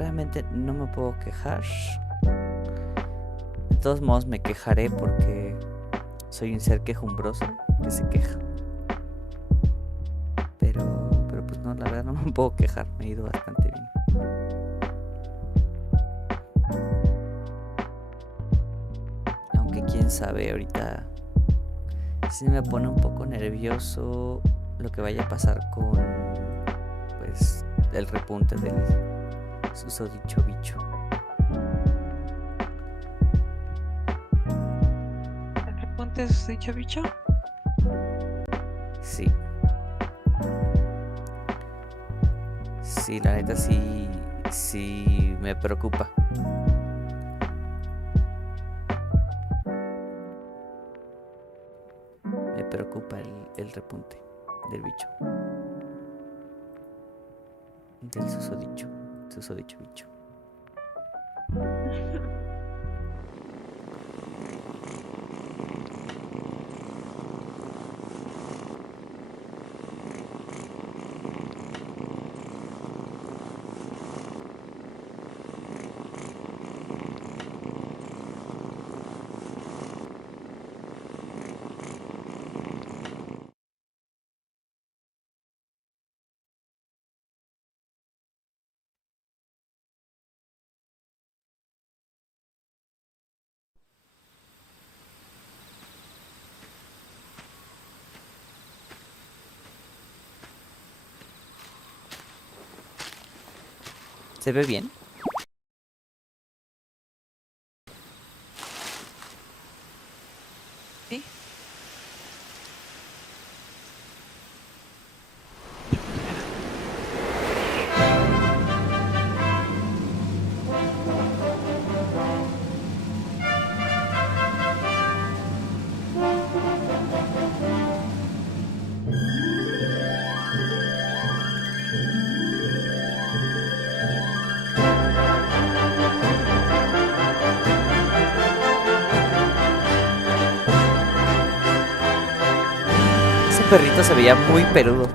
realmente no me puedo quejar. De todos modos me quejaré porque soy un ser quejumbroso que se queja. Pero pues no, la verdad no me puedo quejar, me ha ido bastante bien. Aunque quién sabe, ahorita sí me pone un poco nervioso lo que vaya a pasar con, pues, el repunte del susodicho bicho. ¿El repunte de susodicho bicho? Sí. Sí, la neta sí me preocupa. Me preocupa el repunte del bicho. Del susodicho bicho. ¿Se ve bien? Sí. Ese perrito se veía muy peludo.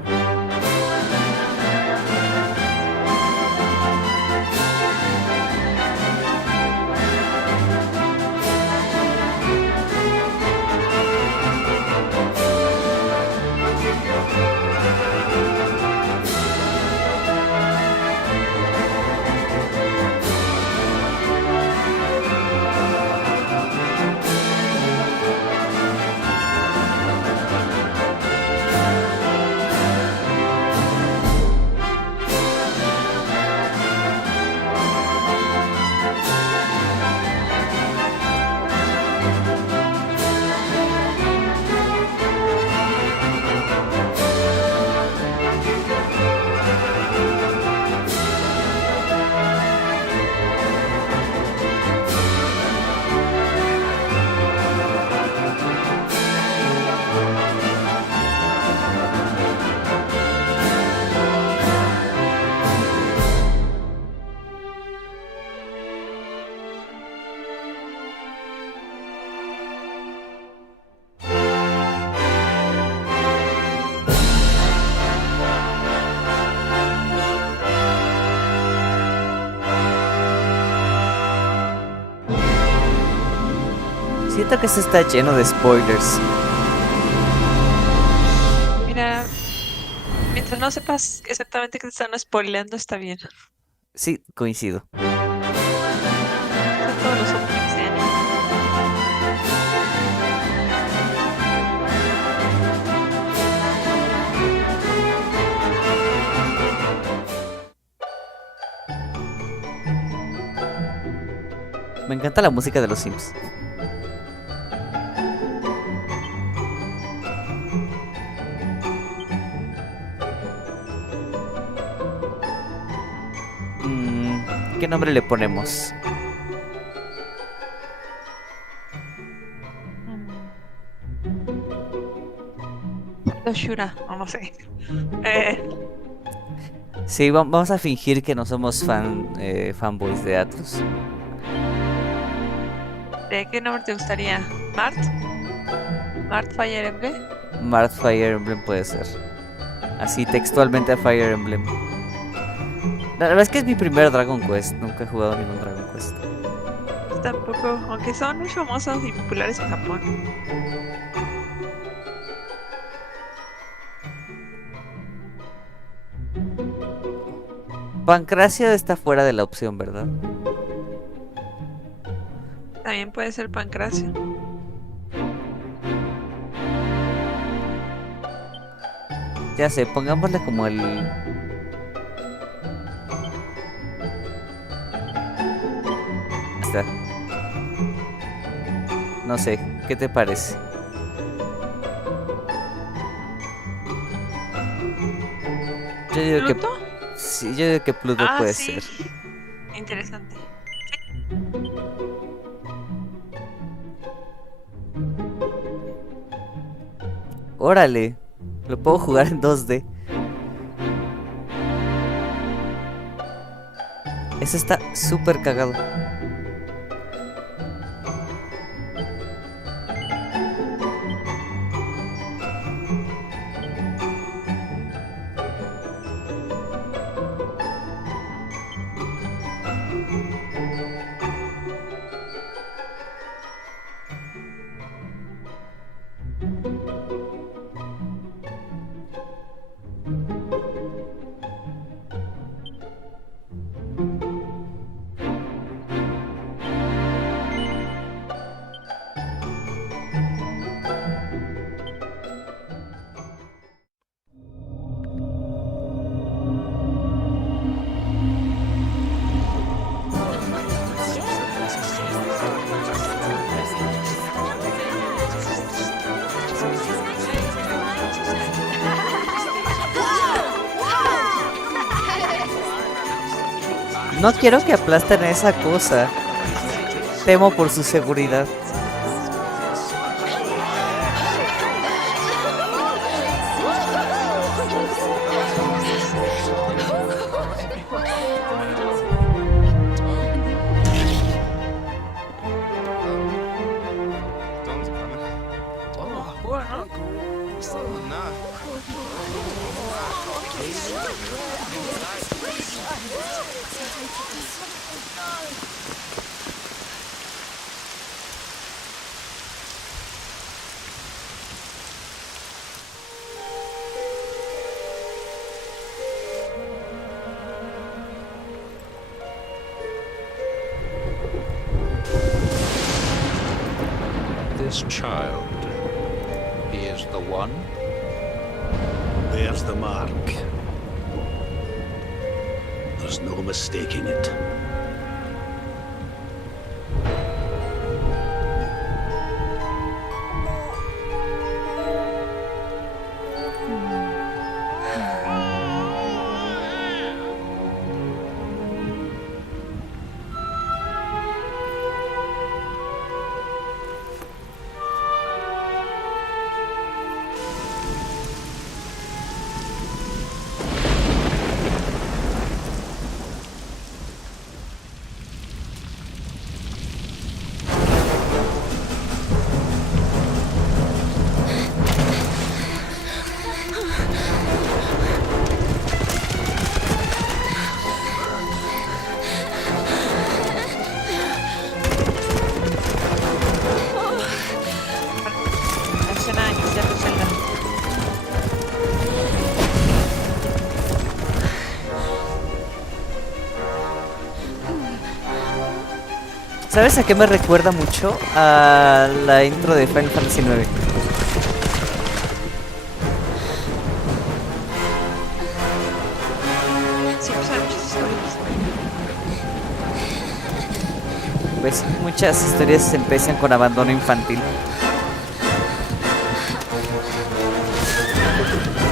Siento que esto está lleno de spoilers. Mira, mientras no sepas exactamente qué te están spoileando, está bien. Sí, coincido. Son todos los openings de anime. Me encanta la música de los Sims. ¿Qué nombre le ponemos? Los Shura, no sé. Eh, Sí, vamos a fingir que no somos fanboys de Atlus. ¿De qué nombre te gustaría? ¿Mart? ¿Mart Fire Emblem? Mart Fire Emblem puede ser. Así textualmente a Fire Emblem. La verdad es que es mi primer Dragon Quest. Nunca he jugado ningún Dragon Quest. Tampoco, aunque son muy famosos y populares en Japón. Pancracia está fuera de la opción, ¿verdad? También puede ser Pancracio. Ya sé, pongámosle como el... Está. No sé, ¿qué te parece? Yo digo que... ¿Pluto? Sí, yo digo que Pluto Ah, puede sí. ser. Interesante. Órale, lo puedo jugar en 2D. Eso está súper cagado. No quiero que aplasten esa cosa. Temo por su seguridad. Bueno, This child, he is the one? There's the mark. There's no mistaking it. la escena inicial de Zelda. ¿Sabes a qué me recuerda mucho? A la intro de Final Fantasy IX. Siempre salen muchas historias. Pues muchas historias empiezan con abandono infantil.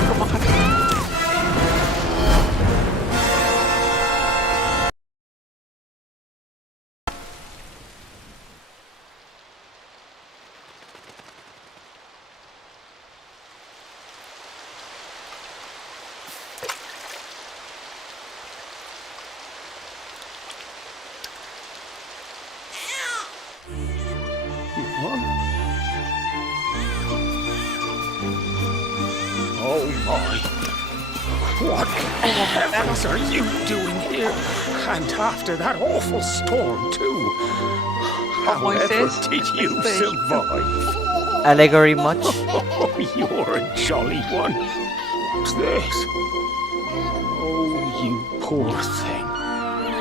Como Happy. Oh my. What the heavens are you doing here? And after that awful storm, too. However Moisés, did you expedition. survive? Allegory much? Oh, you're a jolly one. What's this? Oh, you poor thing.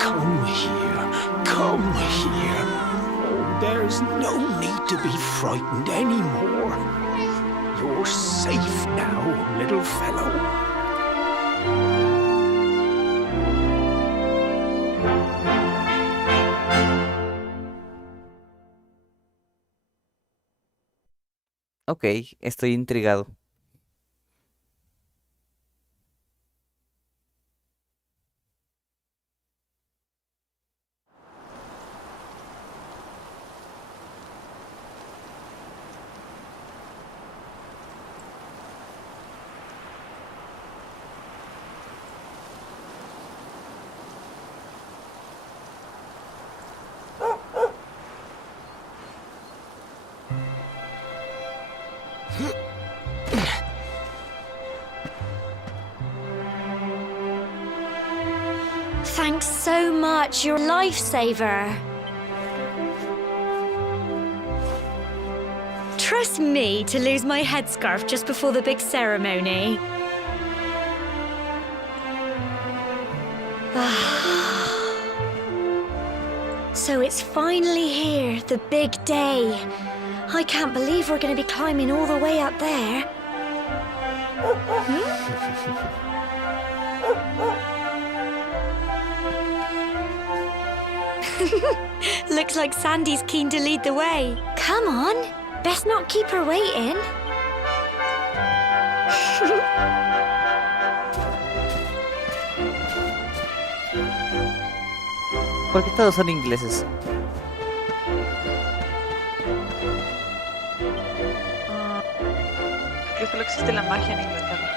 Come here. Come here. Oh, there's no need to be frightened anymore. You're safe now, little fellow. Ok, estoy intrigado. Thanks so much, you're a lifesaver. Trust me to lose my headscarf just before the big ceremony. So it's finally here, the big day. I can't believe we're going to be climbing all the way up there. Looks like Sandy's keen to lead the way. Come on, best not keep her waiting. ¿Por qué todos son ingleses? Que solo existe la magia en Inglaterra.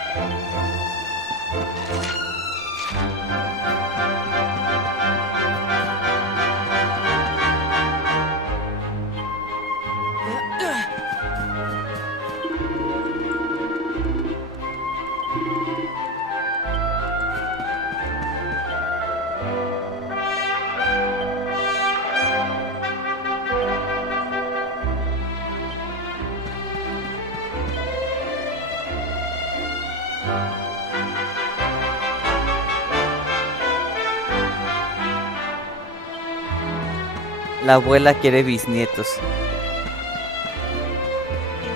La abuela quiere bisnietos.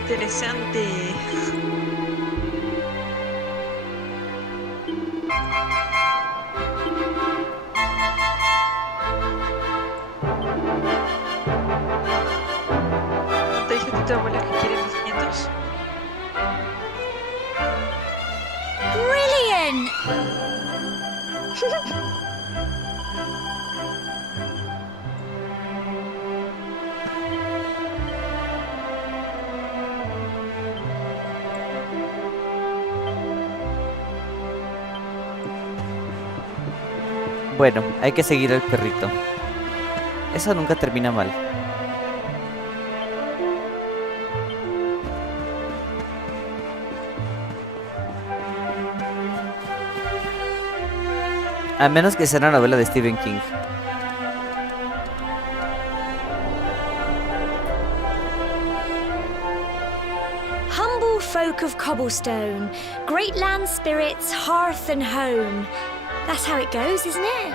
Interesante. ¿No te dice tu abuela que quiere mis nietos? Brilliant! Bueno, hay que seguir al perrito. Eso nunca termina mal. A menos que sea una novela de Stephen King. Humble folk of cobblestone, great land spirits, hearth and home. That's how it goes, isn't it?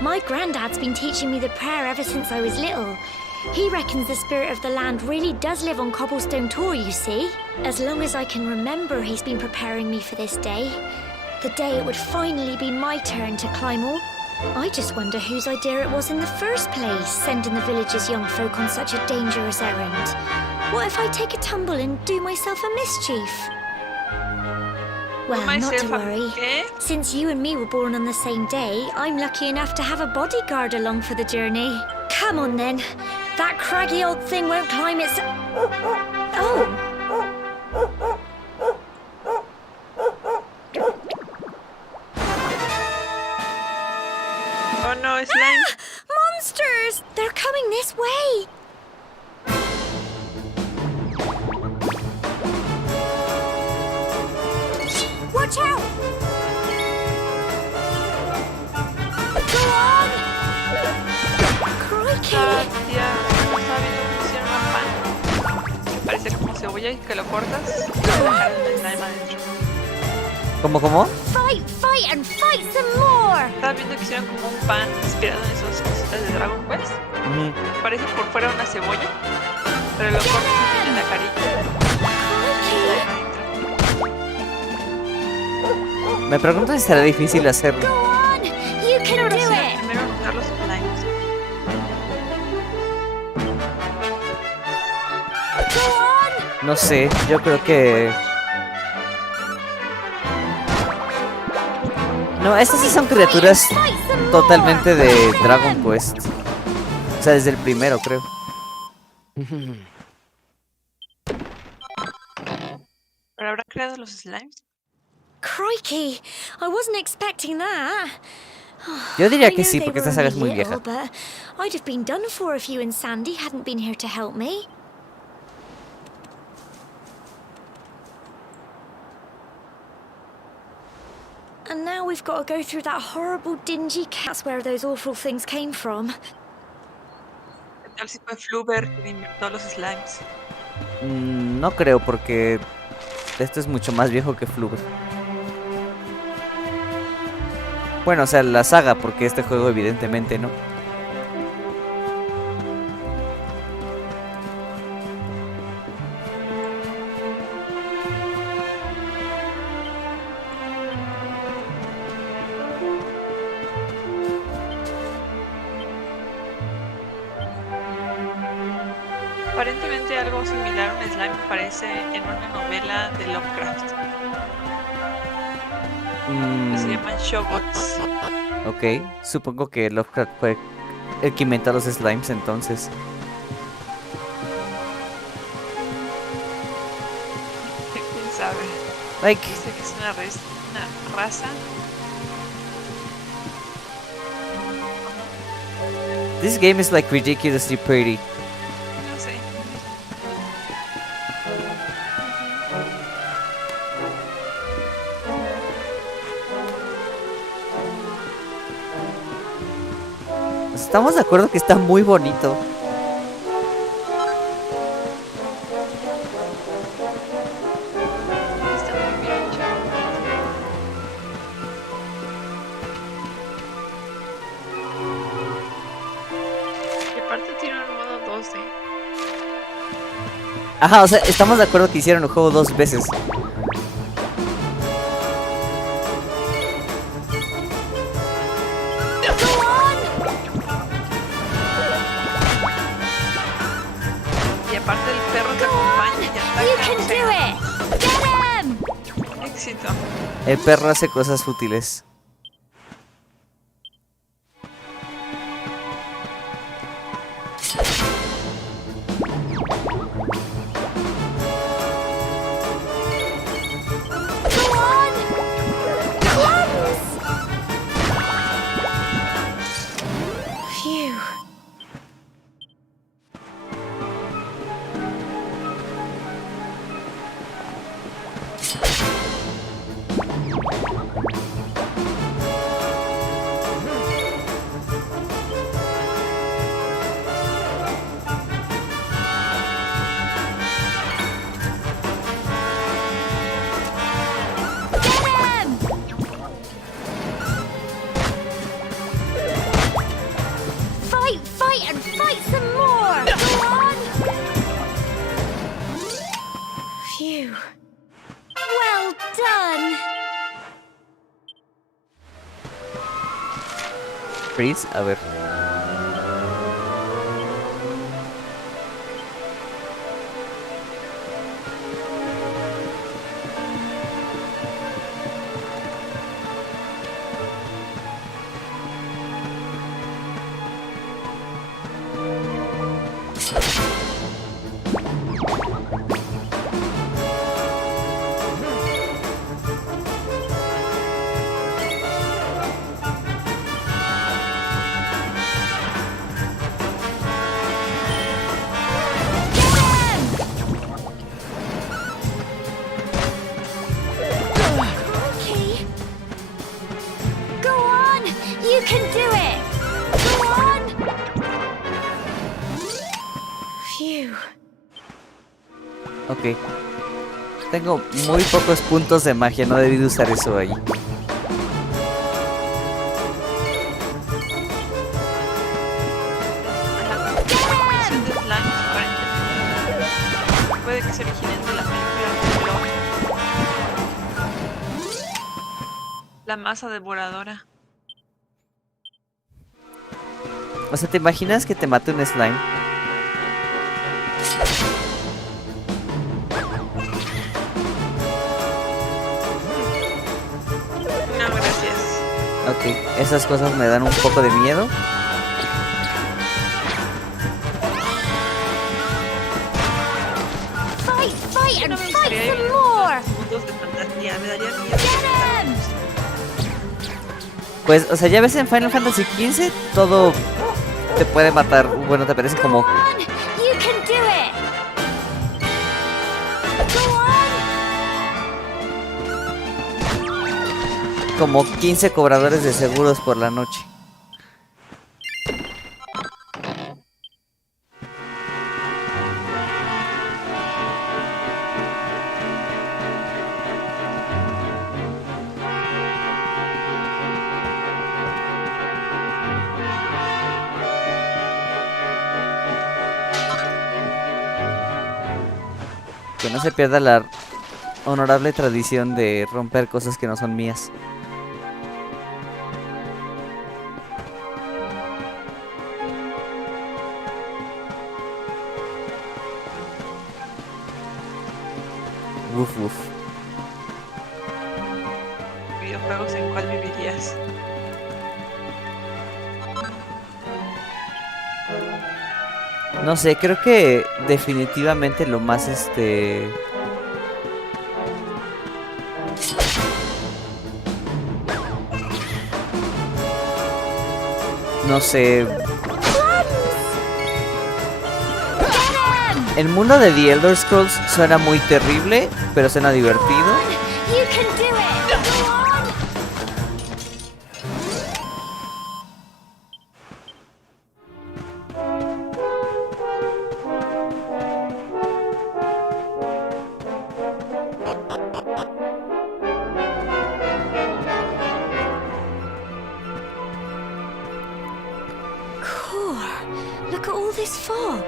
My granddad's been teaching me the prayer ever since I was little. He reckons the spirit of the land really does live on Cobblestone Tor, you see. As long as I can remember, he's been preparing me for this day. The day it would finally be my turn to climb all. I just wonder whose idea it was in the first place, sending the village's young folk on such a dangerous errand. What if I take a tumble and do myself a mischief? Well, not to worry. Since you and me were born on the same day, I'm lucky enough to have a bodyguard along for the journey. Come on then. That craggy old thing won't climb its... Oh! Oh no, slime. Ah! Monsters! They're coming this way! cebolla y que lo cortas y te dejar el slime adentro. ¿Cómo? Fight, and fight some more! Estaba viendo que hicieron como un pan inspirado en esas cositas de Dragon Quest. Ujú. Parece por fuera una cebolla, pero lo cortas en la carita. Me pregunto si será difícil hacerlo. Go on! You can Pero do sí, it! primero untar los slimes. Go on! No sé, yo creo que... No, estas sí son criaturas totalmente de Dragon Quest. O sea, desde el primero, creo. ¿Pero habrá creado los slimes? Crikey! I wasn't expecting that. Yo diría I que know sí, they porque were esta saga es only muy little, vieja. but I'd have been done for if you and Sandy hadn't been here to help me. And now we've got to go through that horrible, dingy That's where those awful things came from. ¿Qué tal si fue Flubber quien inventó los slimes? No creo, porque esto es mucho más viejo que Flubber. Bueno, o sea, la saga, porque este juego evidentemente no. Aparentemente algo similar a un slime aparece en una novela de Lovecraft. Que se llaman Showbots. Ok, supongo que Lovecraft fue el que inventó los slimes entonces. ¿Quién sabe? Like, Dice que es una raza. this game is like ridiculously pretty. No sé. Estamos de acuerdo que está muy bonito. Está muy bien hecho. Y aparte tiene un modo 2D. Ajá, o sea, estamos de acuerdo que hicieron el juego 2 veces. Y aparte el perro te acompaña y You ataca. can do it! Get him! Éxito. El perro hace cosas fútiles. Go on! Crumbs! Phew. Get him! Fight, and fight some more! Go on! Phew. Well done! Freeze, a ver. Crikey. Go on! You can do it! Go on! Phew. Ok. Tengo muy pocos puntos de magia, no debí de usar eso ahí. Composición de slimes, aparentemente. Puede que se originen de la película La masa devoradora. O sea, ¿te imaginas que te mate un slime? No, gracias. Ok, esas cosas me dan un poco de miedo. Fight No and me fight gustaría some vivir more! en mundos de fantasía. Me daría miedo. Get him! Pues, o sea, ya ves en Final Fantasy XV, todo te puede matar. Bueno, te parece como Go on! You can do it! Go on! como 15 cobradores de seguros por la noche. Que no se pierda la honorable tradición de romper cosas que no son mías. Uf, uf. Videojuegos, ¿en cuál vivirías? No sé, creo que definitivamente lo más no sé. El mundo de The Elder Scrolls suena muy terrible, pero suena divertido. You can do it! Go on! Core, look at all this fog.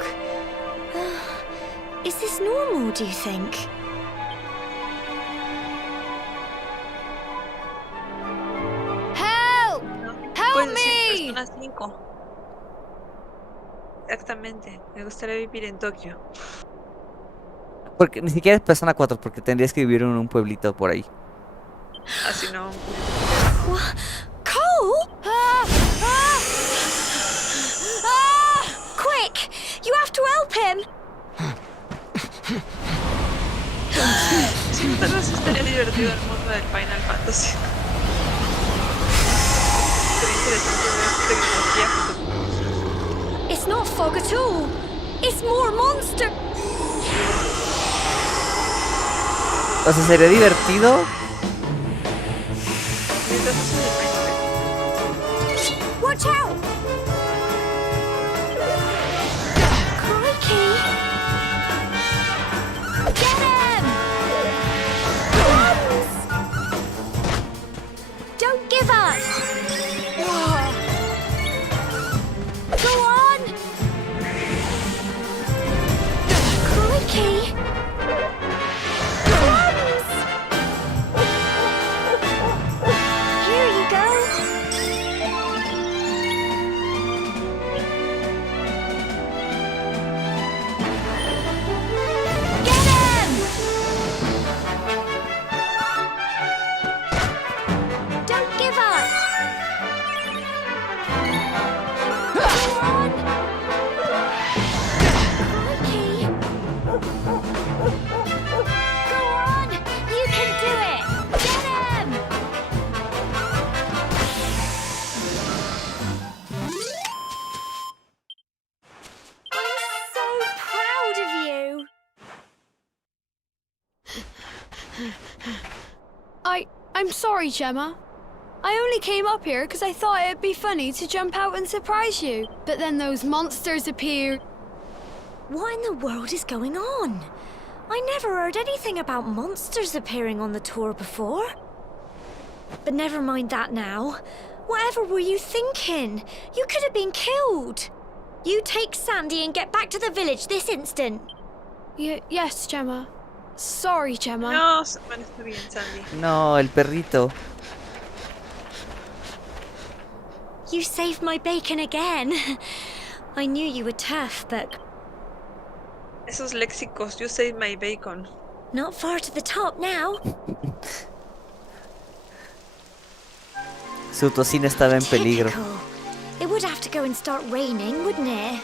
Is this normal, do you think? Help! Help Puedes decir me! Persona 5. Exactamente. Me gustaría vivir en Tokio. Porque ni siquiera es Persona 4, porque tendrías que vivir en un pueblito por ahí. Así no. Cole? Quick! You have to help him! Sí, tal vez estaría divertido el mundo del Final Fantasy. Sería interesante ver tecnología junto. It's not fog at all. It's more monster. O sea, sería divertido. Mientras hacen el príncipe. Watch out! Crikey! Get him! Don't give up! Go on! Crikey! Here you go! Get him! Don't give up! Go on! Crikey! Go on! You can do it! Get him! I'm so proud of you! I'm sorry, Gemma. I only came up here because I thought it'd be funny to jump out and surprise you. But then those monsters appeared. What in the world is going on? I never heard anything about monsters appearing on the tour before. But never mind that now. Whatever were you thinking? You could have been killed. You take Sandy and get back to the village this instant. Yes, Gemma. Sorry, Gemma. No, bueno, está bien, Sandy. No, el perrito. You saved my bacon again. I knew you were tough, but Esos léxicos, you saved my bacon. not far to the top now. Su tocino estaba en peligro. Typical. It would have to go and start raining, wouldn't it?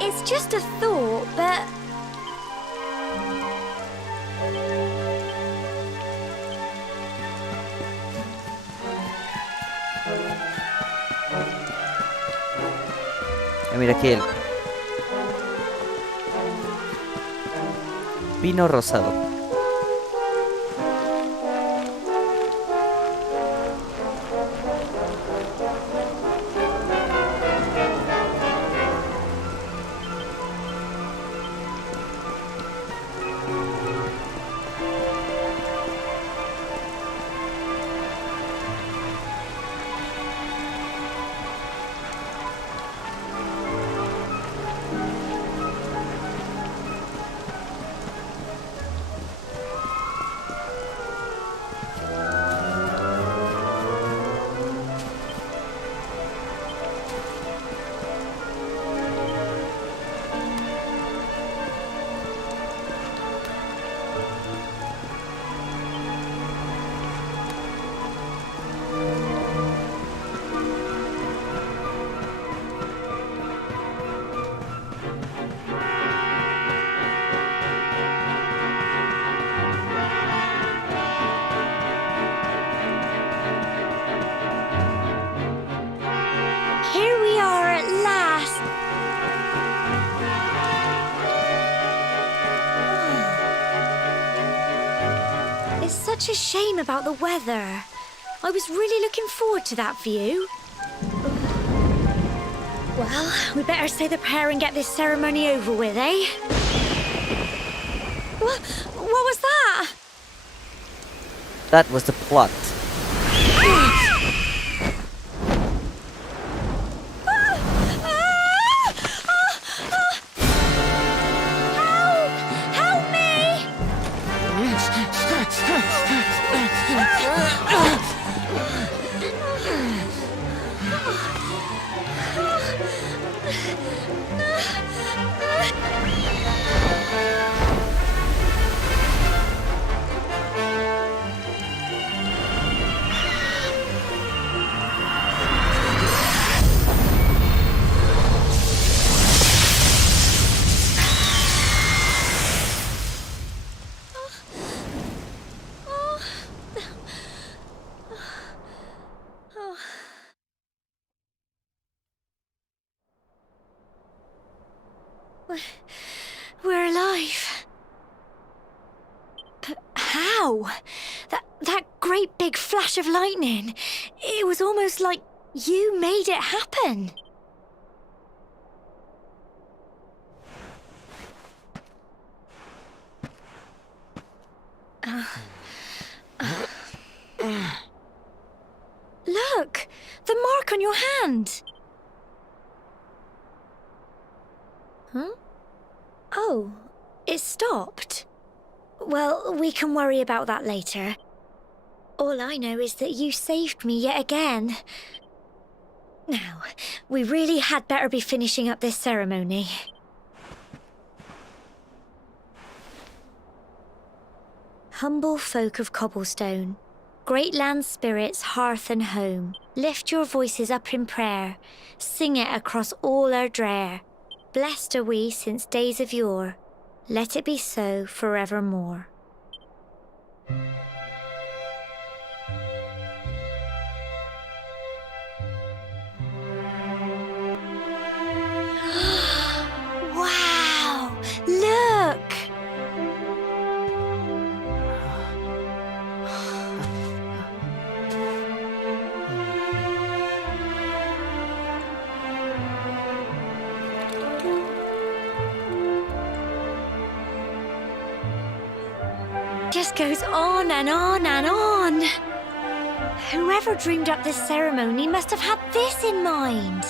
It's just a thought, but... Mira aquí el vino rosado. Here we are at last. It's such a shame about the weather. I was really looking forward to that view. Well, we better say the prayer and get this ceremony over with, eh? What was that? That was the plot. Help me! We're alive. But how? That great big flash of lightning. It was almost like you made it happen. Look, the mark on your hand. Huh? Oh, it stopped. Well, we can worry about that later. All I know is that you saved me yet again. Now, we really had better be finishing up this ceremony. Humble folk of cobblestone, great land spirits, hearth and home, lift your voices up in prayer, sing it across all our drear. Blessed are we since days of yore, let it be so forevermore. Wow! Look! Just goes on and on and on. Whoever dreamed up this ceremony must have had this in mind.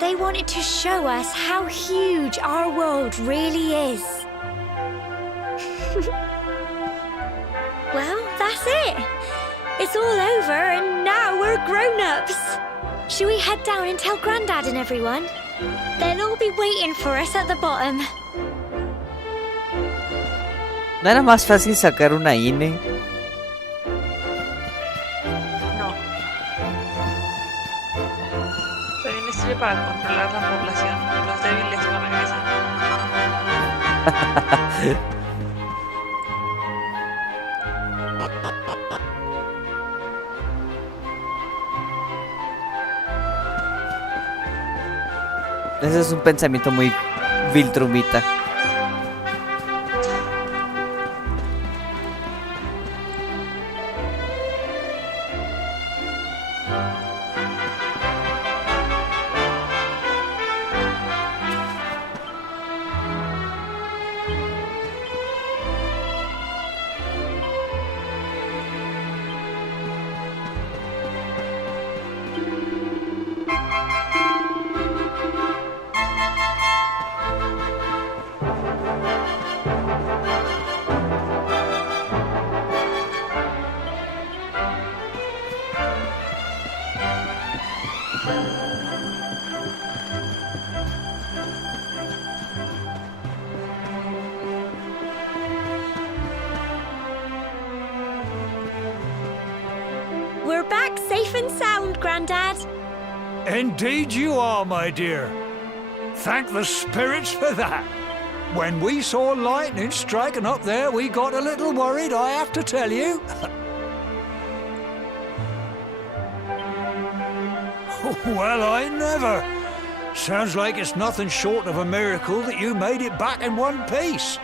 They wanted to show us how huge our world really is. Well, that's it. It's all over and now we're grown-ups. Should we head down and tell Grandad and everyone? They'll all be waiting for us at the bottom. ¿No era más fácil sacar una INE? No. También sirve para controlar la población. Los débiles no regresan. Ese es un pensamiento muy Viltrumita. We're back safe and sound, Grandad. Indeed you are, my dear. Thank the spirits for that. When we saw lightning striking up there, we got a little worried, I have to tell you. Well, I never. Sounds like it's nothing short of a miracle that you made it back in one piece.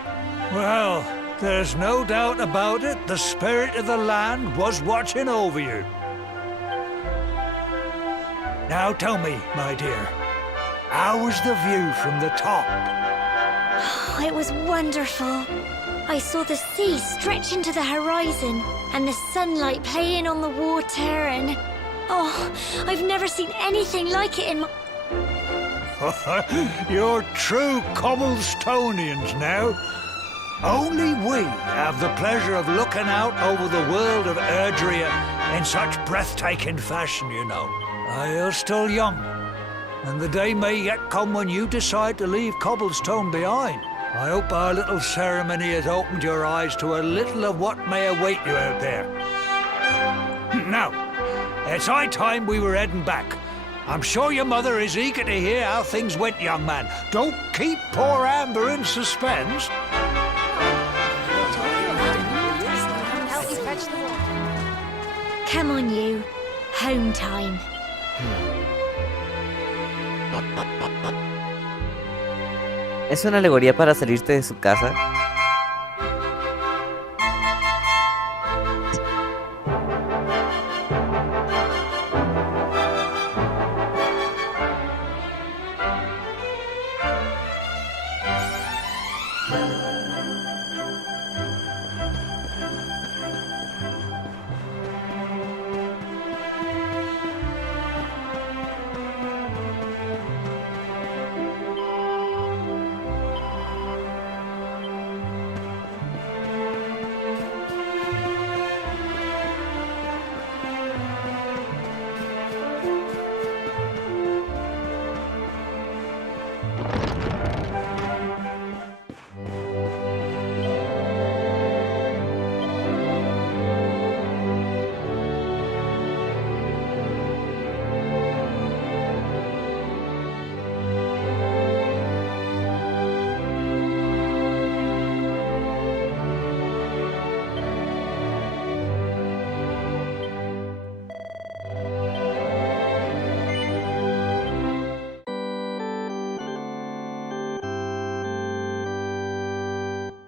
Well, there's no doubt about it, the spirit of the land was watching over you. Now tell me, my dear, how was the view from the top? It was wonderful. I saw the sea stretch into the horizon and the sunlight playing on the water and... Oh, I've never seen anything like it in my... You're true Cobblestonians now. Only we have the pleasure of looking out over the world of Erdrea in such breathtaking fashion, you know. You're still young, and the day may yet come when you decide to leave Cobblestone behind. I hope our little ceremony has opened your eyes to a little of what may await you out there. Now, it's high time we were heading back. I'm sure your mother is eager to hear how things went, young man. Don't keep poor Amber in suspense. Come on, you. Home time. ¿Es una alegoría para salirte de su casa?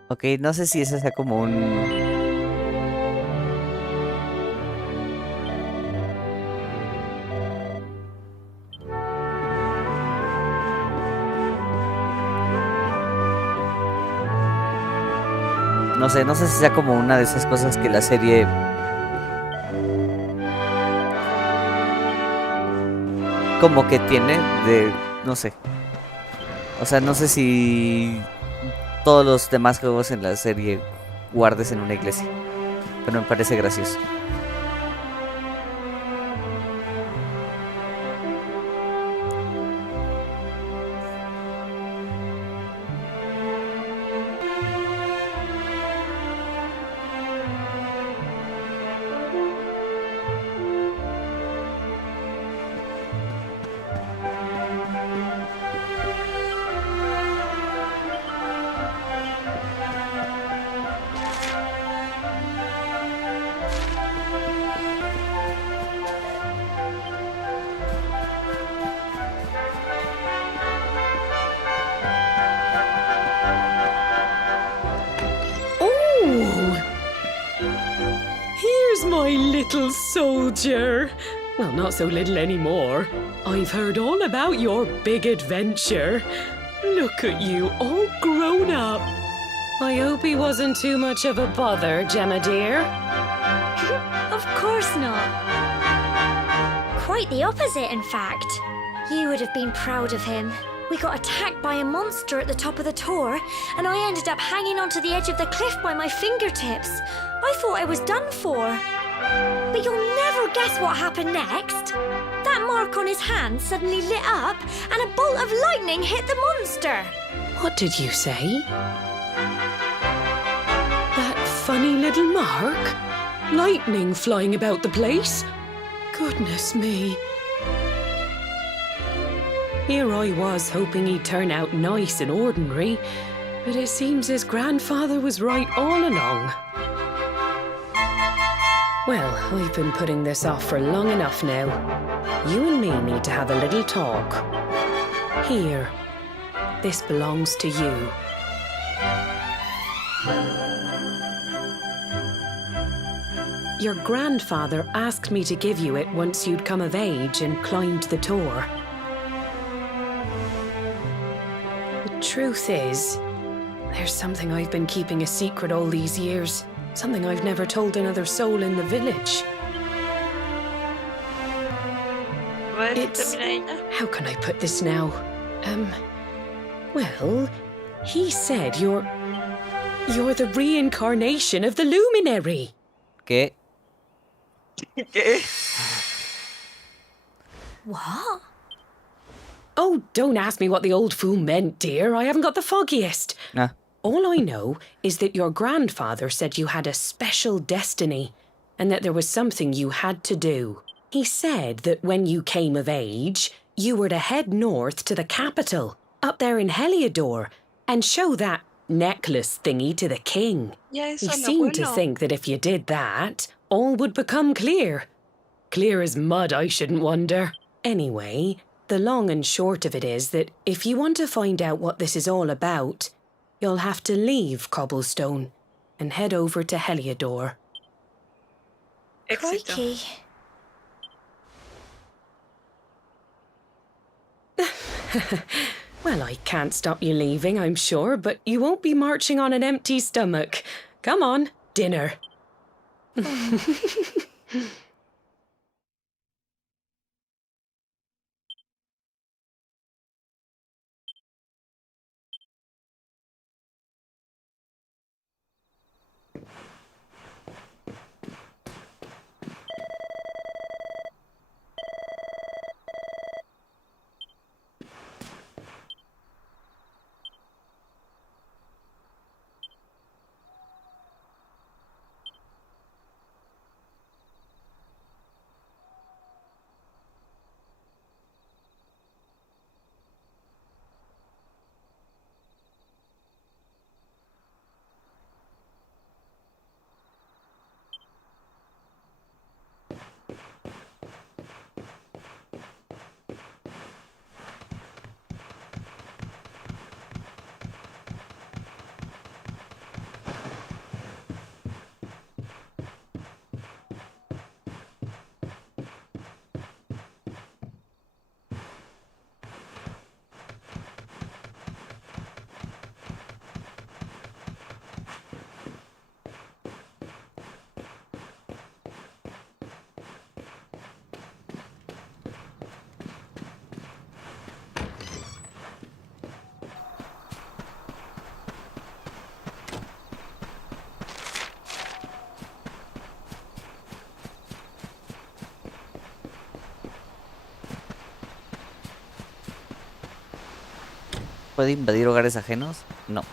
Ok, no sé si ese sea como un... no sé, no sé si sea como una de esas cosas que la serie como que tiene de, no sé. O sea, no sé si todos los demás juegos en la serie guardes en una iglesia, pero me parece gracioso. Here's my little soldier. Well, not so little anymore. I've heard all about your big adventure. Look at you, all grown up. I hope he wasn't too much of a bother, Gemma dear. Of course not. Quite the opposite, in fact. You would have been proud of him. We got attacked by a monster at the top of the tour, and I ended up hanging onto the edge of the cliff by my fingertips. I thought I was done for. But you'll never guess what happened next. That mark on his hand suddenly lit up, and a bolt of lightning hit the monster. What did you say? That funny little mark? Lightning flying about the place? Goodness me. Here I was hoping he'd turn out nice and ordinary, but it seems his grandfather was right all along. Well, I've been putting this off for long enough now. You and me need to have a little talk. Here, this belongs to you. Your grandfather asked me to give you it once you'd come of age and climbed the tour. The truth is, there's something I've been keeping a secret all these years. Something I've never told another soul in the village. It's... How can I put this now? Well, he said you're the reincarnation of the luminary. ¿Qué? What? Oh, don't ask me what the old fool meant, dear. I haven't got the foggiest. Nah. All I know is that your grandfather said you had a special destiny and that there was something you had to do. He said that when you came of age, you were to head north to the capital, up there in Heliodor, and show that necklace thingy to the king. He seemed to think that if you did that, all would become clear. Clear as mud, I shouldn't wonder. Anyway, the long and short of it is that if you want to find out what this is all about, you'll have to leave Cobblestone and head over to Heliodor. Crikey. Well, I can't stop you leaving, I'm sure, but you won't be marching on an empty stomach. Come on, dinner. ¿Puede invadir hogares ajenos? No.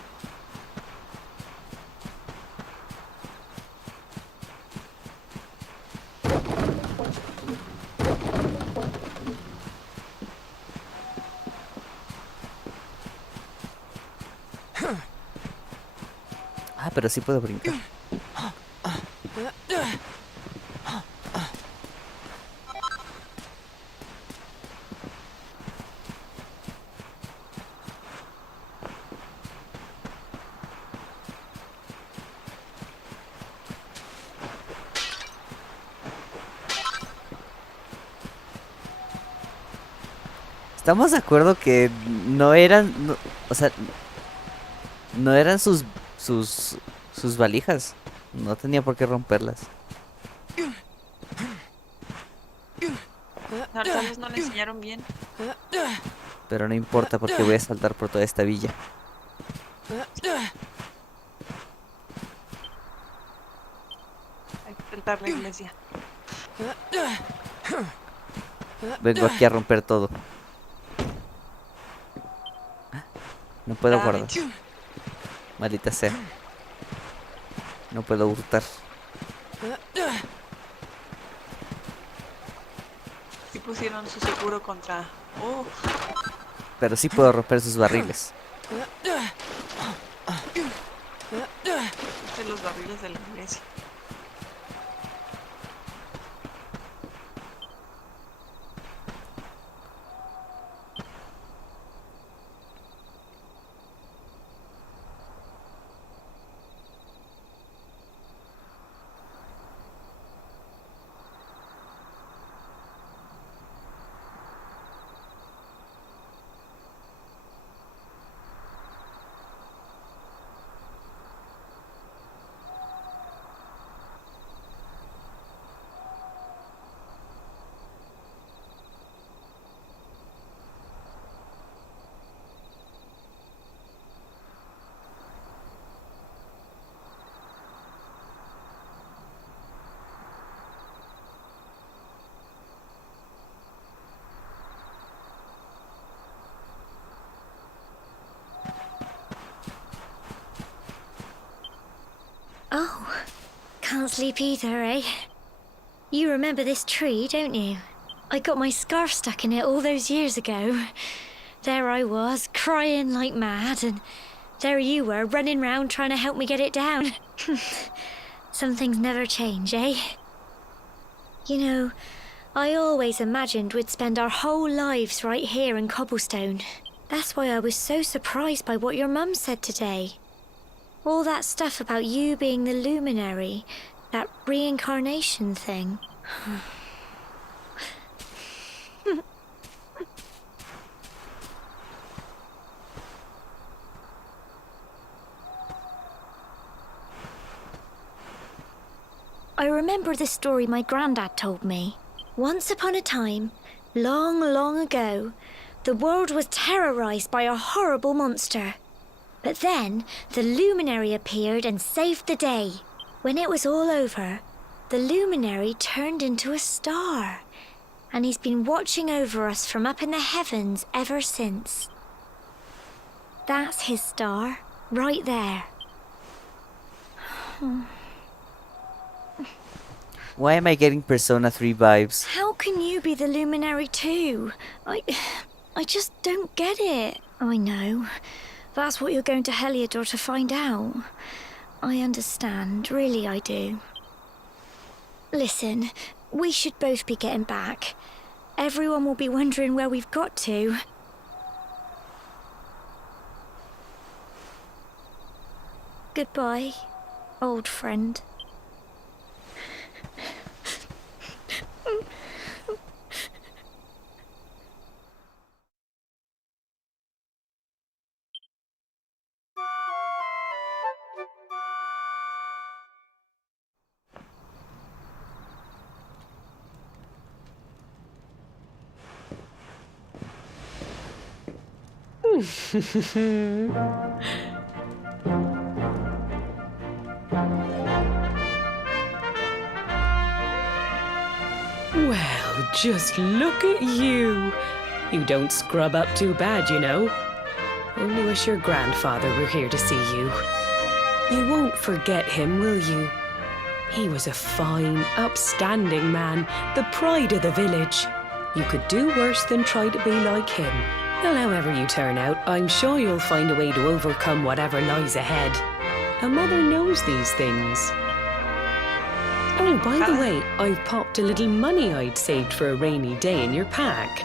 Ah, pero sí puedo brincar. Estamos de acuerdo que no eran, o sea, no eran sus valijas. No tenía por qué romperlas. No, tal vez no le enseñaron bien. Pero no importa porque voy a saltar por toda esta villa. Hay que intentar la iglesia. Vengo aquí a romper todo. No puedo Ah, guardar. Maldita sea. No puedo hurtar. Sí pusieron su seguro contra... Oh, Pero sí puedo romper sus barriles. de los barriles de la iglesia. Oh, can't sleep either, eh? You remember this tree, don't you? I got my scarf stuck in it all those years ago. There I was, crying like mad, and there you were, running round trying to help me get it down. Some things never change, eh? You know, I always imagined we'd spend our whole lives right here in Cobblestone. That's why I was so surprised by what your mum said today. All that stuff about you being the luminary, that reincarnation thing. I remember the story my granddad told me. Once upon a time, long, long ago, the world was terrorized by a horrible monster. But then, the luminary appeared and saved the day. When it was all over, the luminary turned into a star. And he's been watching over us from up in the heavens ever since. That's his star, right there. Why am I getting Persona 3 vibes? How can you be the luminary too? I just don't get it. I know. That's what you're going to Heliodor to find out. I understand, really I do. Listen, we should both be getting back. Everyone will be wondering where we've got to. Goodbye, old friend. Well, just look at you. You don't scrub up too bad, you know. Only wish your grandfather were here to see you. You won't forget him, will you? He was a fine, upstanding man, the pride of the village. You could do worse than try to be like him. Well, however you turn out, I'm sure you'll find a way to overcome whatever lies ahead. A mother knows these things. Oh, by the way, I've popped a little money I'd saved for a rainy day in your pack.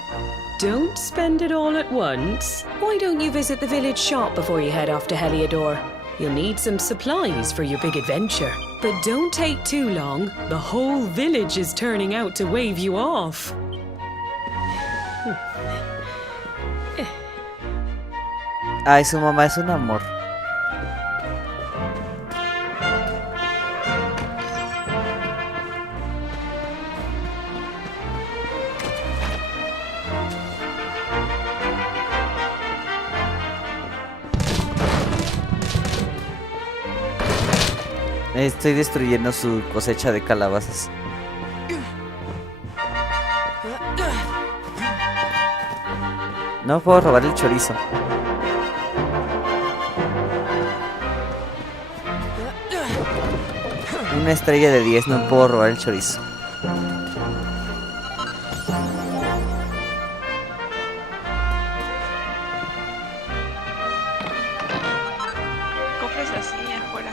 Don't spend it all at once. Why don't you visit the village shop before you head off to Heliodor? You'll need some supplies for your big adventure. But don't take too long. The whole village is turning out to wave you off. Ay, su mamá es un amor. Estoy destruyendo su cosecha de calabazas. No puedo robar el chorizo. Una estrella de 10, no puedo robar el chorizo. Compras así afuera.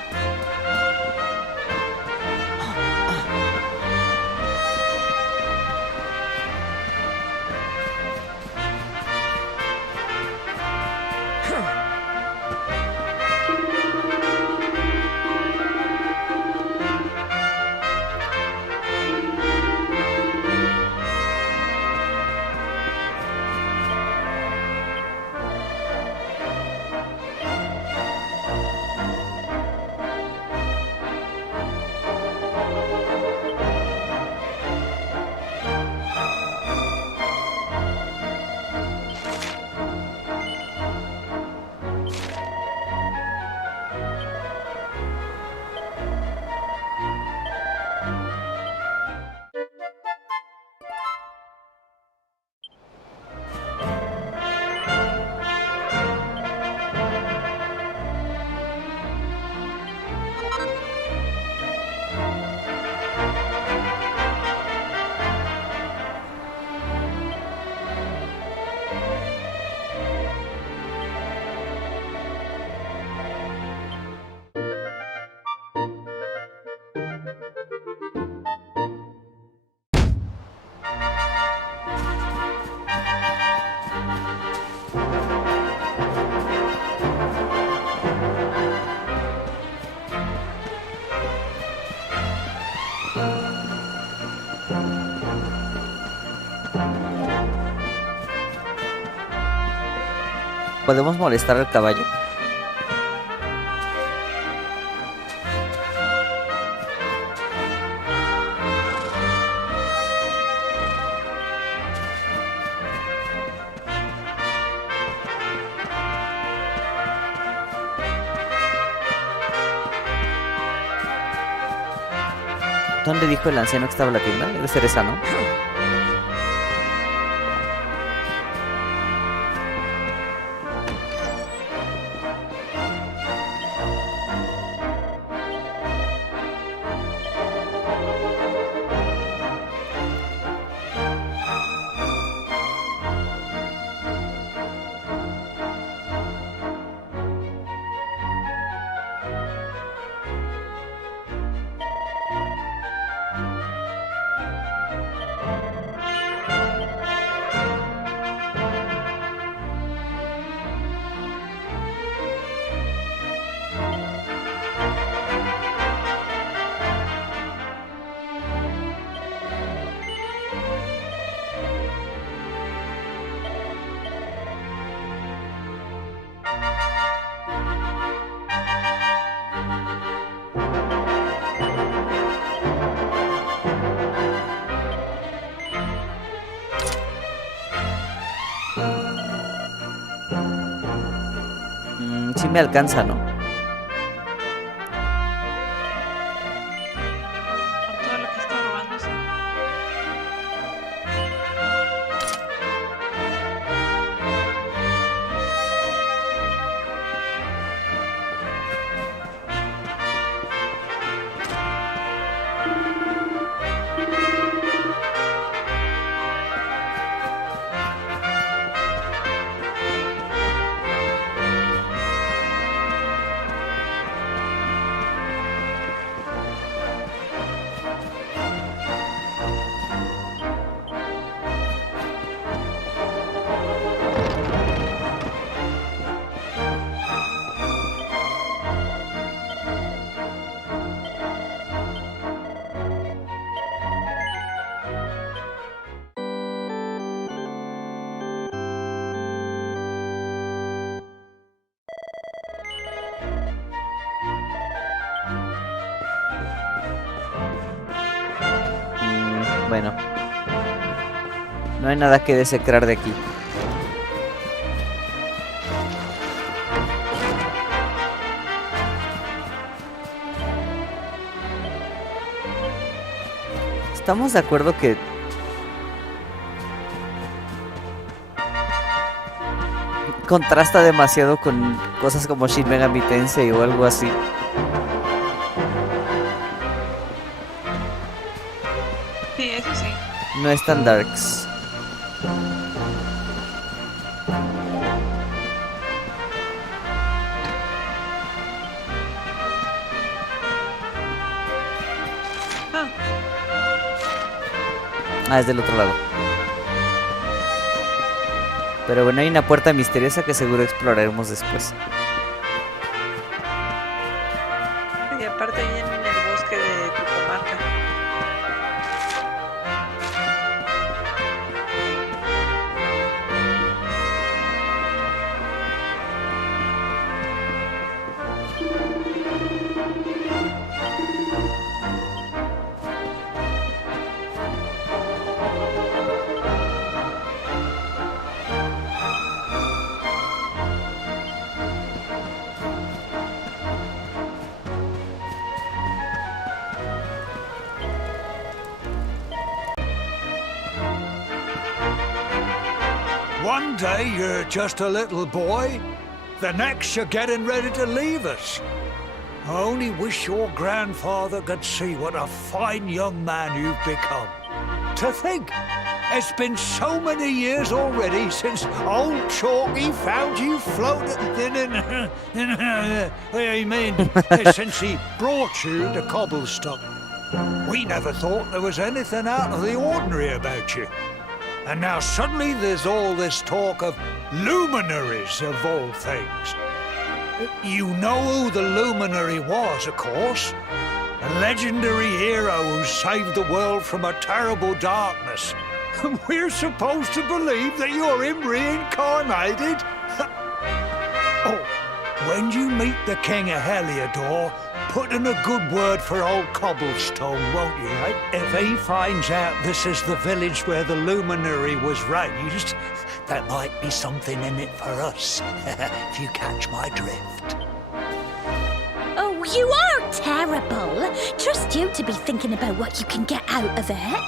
¿Podemos molestar al caballo? ¿Dónde dijo el anciano que estaba la tienda? Debe ser esa, ¿no? Sí me alcanza, ¿no? Con todo lo que está robando, sí. Bueno. No hay nada que desecrar de aquí. Estamos de acuerdo que contrasta demasiado con cosas como Shin Megami Tensei o algo así. Sí, eso sí. No es tan darks. Ah, es del otro lado. Pero bueno, hay una puerta misteriosa que seguro exploraremos después. Y aparte ahí en el bosque de tu comarca. One day you're just a little boy, the next you're getting ready to leave us. I only wish your grandfather could see what a fine young man you've become. To think, it's been so many years already since old Chalky found you floating since he brought you to Cobblestone. We never thought there was anything out of the ordinary about you. And now suddenly there's all this talk of luminaries of all things. You know who the luminary was, of course. A legendary hero who saved the world from a terrible darkness. And we're supposed to believe that you're him reincarnated? Oh, when you meet the King of Heliodor, put in a good word for old Cobblestone, won't you? If he finds out this is the village where the luminary was raised, there might be something in it for us, if you catch my drift. Oh, you are terrible. Trust you to be thinking about what you can get out of it.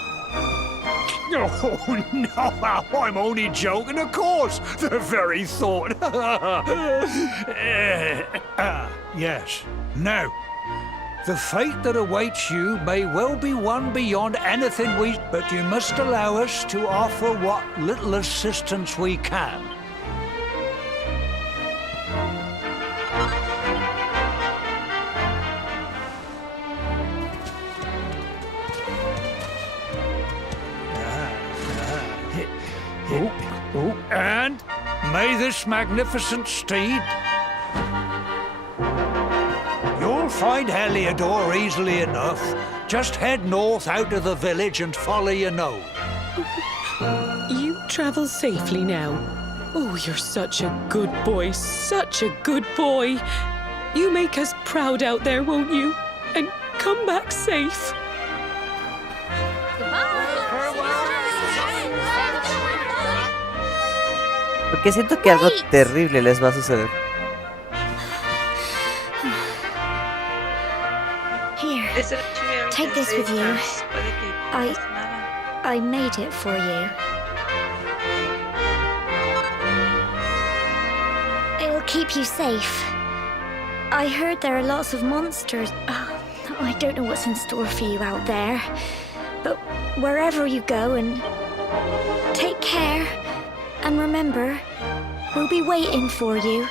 Oh, no, I'm only joking, of course. The very thought. Yes. Now, the fate that awaits you may well be one beyond anything we... But you must allow us to offer what little assistance we can. And may this magnificent steed... You'll find Heliodor easily enough. Just head north out of the village and follow your nose. You travel safely now. Oh, you're such a good boy, such a good boy. You make us proud out there, won't you? And come back safe. Porque siento que algo terrible les va a suceder. Here, take this with you. I made it for you. It'll keep you safe. I heard there are lots of monsters. Oh, I don't know what's in store for you out there. But wherever you go, and take care. And remember, we'll be waiting for you.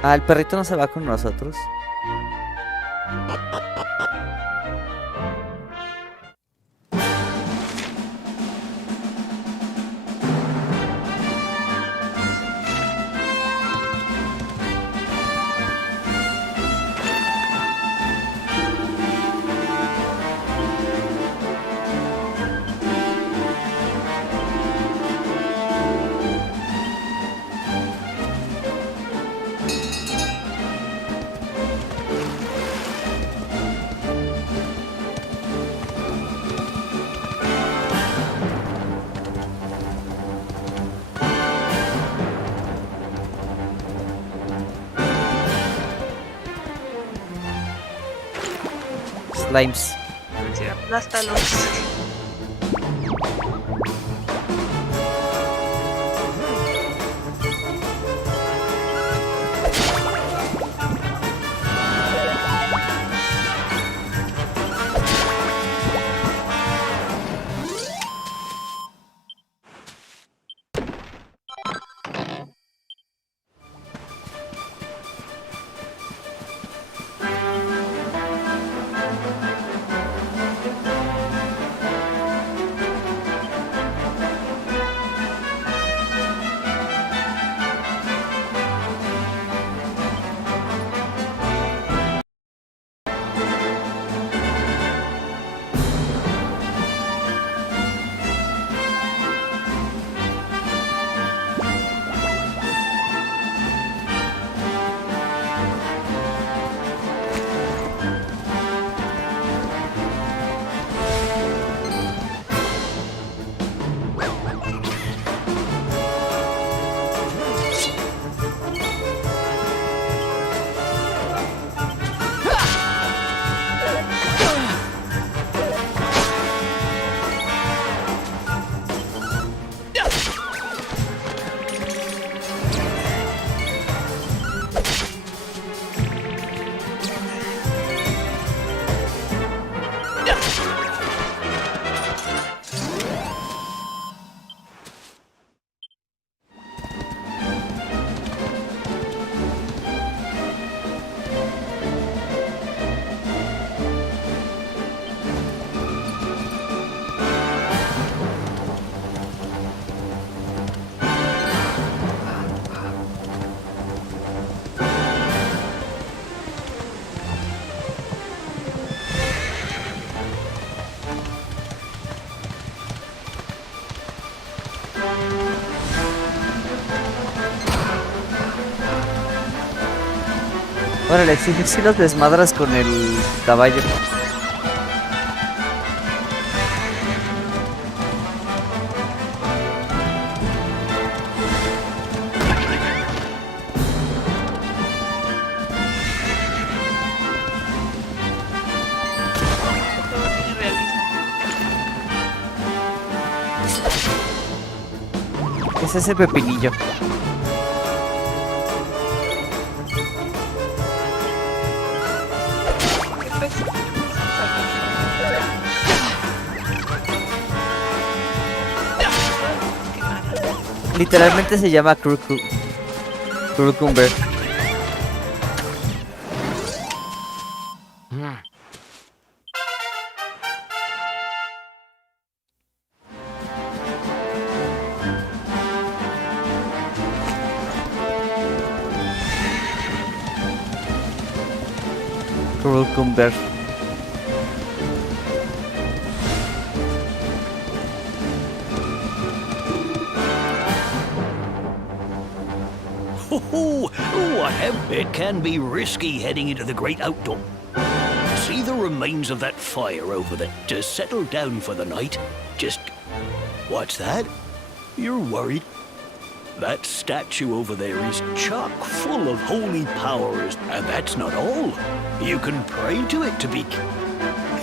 Ah, el perrito no se va con nosotros. slimes. Sí, aplástalos. Órale, si los desmadras con el caballo. ¿Qué es ese pepinillo? Literalmente se llama Cucumber. Cucumber. It can be risky heading into the great outdoor. See the remains of that fire over there? To settle down for the night, just... What's that? You're worried? That statue over there is chock full of holy powers, and that's not all. You can pray to it to be...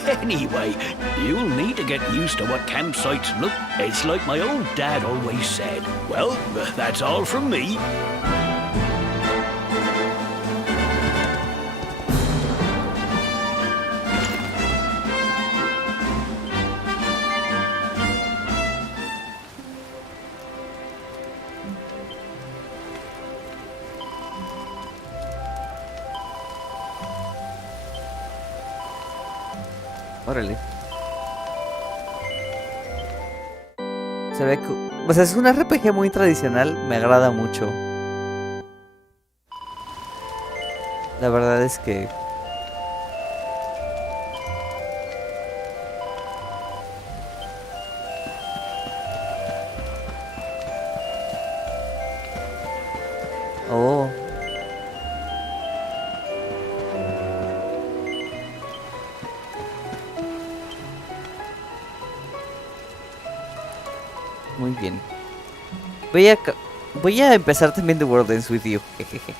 Anyway, you'll need to get used to what campsites look. It's like my old dad always said. Well, that's all from me. Órale. Se ve que... O sea, es un RPG muy tradicional. Me agrada mucho. La verdad es que... Oh. Muy bien. Voy a empezar también The World Ends With You. Jejeje.